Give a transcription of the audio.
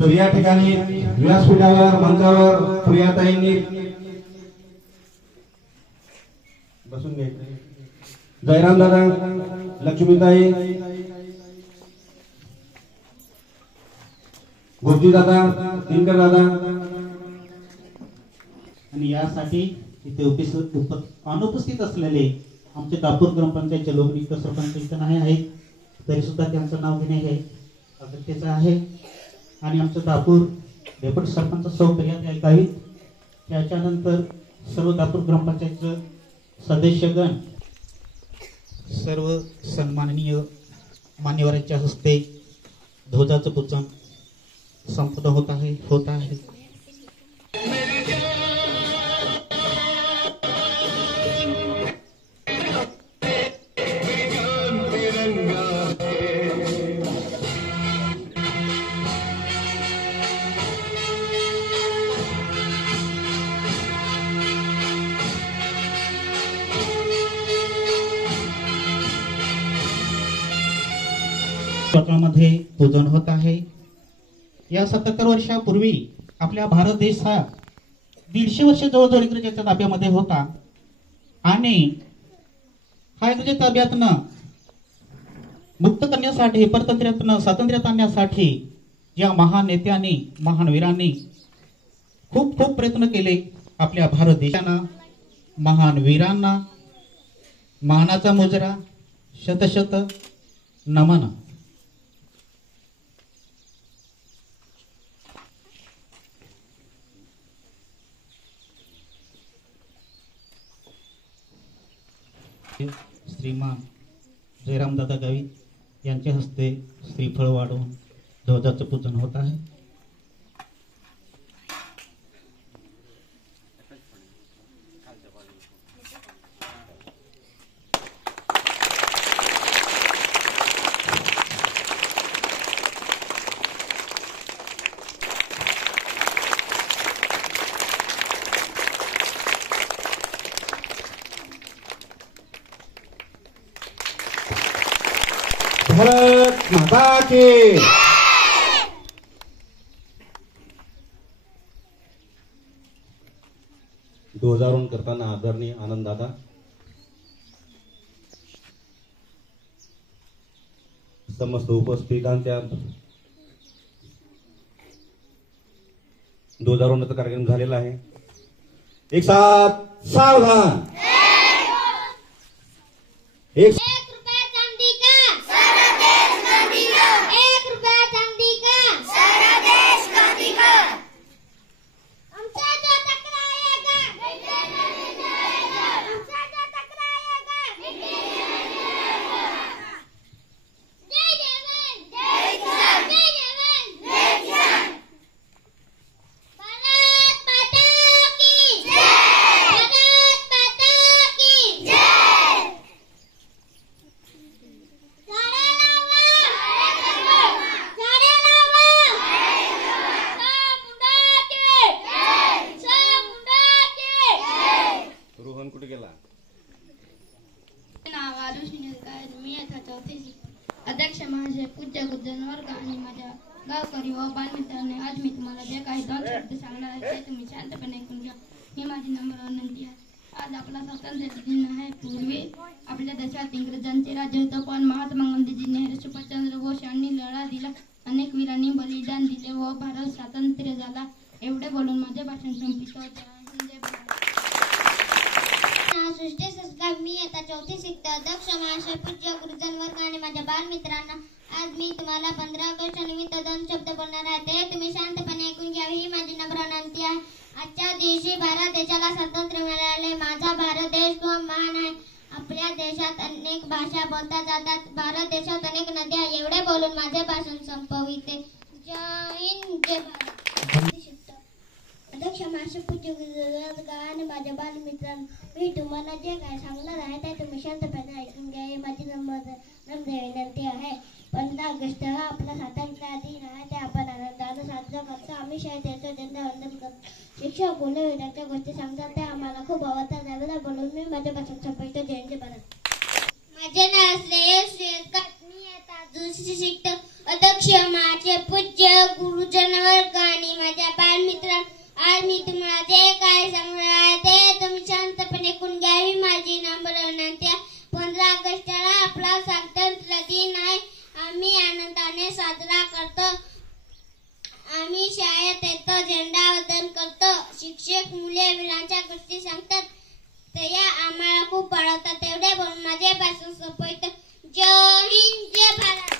तर या ठिकाणी व्यासपीठावर मंचावर प्रियाताईंनी बसून घ्यायचं. जयराम दादा, लक्ष्मीताई, गुरुजी दादा, दिनकर दादा, आणि यासाठी इथे अनुपस्थित असलेले आमचे दापूर ग्रामपंचायतचे लोकनियुक्त सरपंच इथे नाही आहेत, तरी सुद्धा त्यांचं नाव घेणे हे अगत्याचं आहे. आणि आमचं दापूर डेप्युटी सरपंच सौ प्रियाताई गावित, त्याच्यानंतर सर्व दापूर ग्रामपंचायतचं सदस्यगण, सर्व सन्माननीय मान्यवरांच्या हस्ते ध्वजाचं पूजन संपन्न होत आहे. मध्ये पूजन होत आहे. या 77 वर्षापूर्वी आपल्या भारत देश हा 150 वर्ष जवळजवळ इंग्रजांच्या ताब्यामध्ये होता आणि हा इंग्रजांच्या ताब्यातनं मुक्त करण्यासाठी, परतंत्र्यातनं स्वातंत्र्य आणण्यासाठी या महान नेत्यांनी, महान वीरांनी खूप खूप प्रयत्न केले. आपल्या भारत देशानं महान वीरांना मानाचा मुजरा, शतशत नमन. श्रीमान जयराम दादा गावित यांच्या हस्ते श्रीफळ वाढवून ध्वजाचं पूजन होत आहे. भारत माता की. ध्वजारोहण करताना आदरणीय आनंद दादा, समस्त उपस्थितांच्या ध्वजारोहणाचा कार्यक्रम झालेला आहे. एक साथ सावधान. एक अध्यक्ष माझे पूज्य गुरुजन वर्ग आणि माझ्या गावकरी व बालमित्रांनी, आज मी तुम्हाला जे काही 2 शब्द सांगणार आहे ते तुम्ही शांतपणे ऐकून घ्या. ही माझी नम्र विनंती आहे. आज आपला स्वातंत्र्य दिन आहे. पूर्वी आपल्या देशात इंग्रजांचे राज्य होते, पण महात्मा गांधीजी, नेहरू, सुभाषचंद्र बोस यांनी लढा दिला. अनेक वीरांनी बलिदान दिले व भारत स्वातंत्र्य झाला. एवढे बोलून माझे भाषण संपवितो. मी आता 4थी शिकतो. अध्यक्ष महाशय, पूज्य गुरुजन वर्ग आणि माझ्या बालमित्रांना, आज मी तुम्हाला 15 ऑगस्ट निमित्त 2 शब्द बोलणार आहे. ते तुम्ही शांतपणे ऐकून घ्यावे, ही माझी नम्र विनंती आहे. आजच्या दिवशी भारत देशाला स्वातंत्र्य मिळाले. माझा भारत देश खूप महान आहे. आपल्या देशात अनेक भाषा बोलल्या जातात. भारत देशात अनेक नद्या. एवढे बोलून माझे भाषण संपविते. जय हिंद, जय भारत. अध्यक्ष महाशय, पूज्य गुरुजन आणि माझ्या बालमित्रांनो, मी तुम्हाला जे काय सांगणार आहे ते तुम्ही शांतपणे ऐकून घ्या, ही माझी नम्र विनंती आहे. 15 ऑगस्ट हा आपला स्वातंत्र्य दिन आहे. ते आपण आनंदाने साजरा करतो. आम्ही शाळेत याचं वंदन करतो. शिक्षक मुलं विद्यार्थ्या गोष्टी सांगतात, ते आम्हाला खूप आवडतात. त्यावेळेला बोलून मी माझ्या भाषण संपवितो. जय हिंद, जय भारत. माझे नाव श्रेयस श्रेयसकर. मी आता 2शी शिकतो. अध्यक्ष माझे पूज्य गुरुजन वर्ग आणि माझ्या बालमित्र, आज मी तुम्हाला जे काय सांगणार आहे ते तुम्ही शांतपणे ऐकून घ्यावी माझी नम्र विनंती आहे. 15 ऑगस्टला आपला स्वातंत्र्य दिन आहे. आम्ही आनंदाने साजरा करतो. आम्ही शाळेत येतो, झेंडावंदन करतो. शिक्षक मुले वीरांच्या गोष्टी सांगतात, त्या आम्हाला खूप आवडतात. तेवढे बोलून माझ्यापासून सोपवतो. जय हिंद, जय भारत.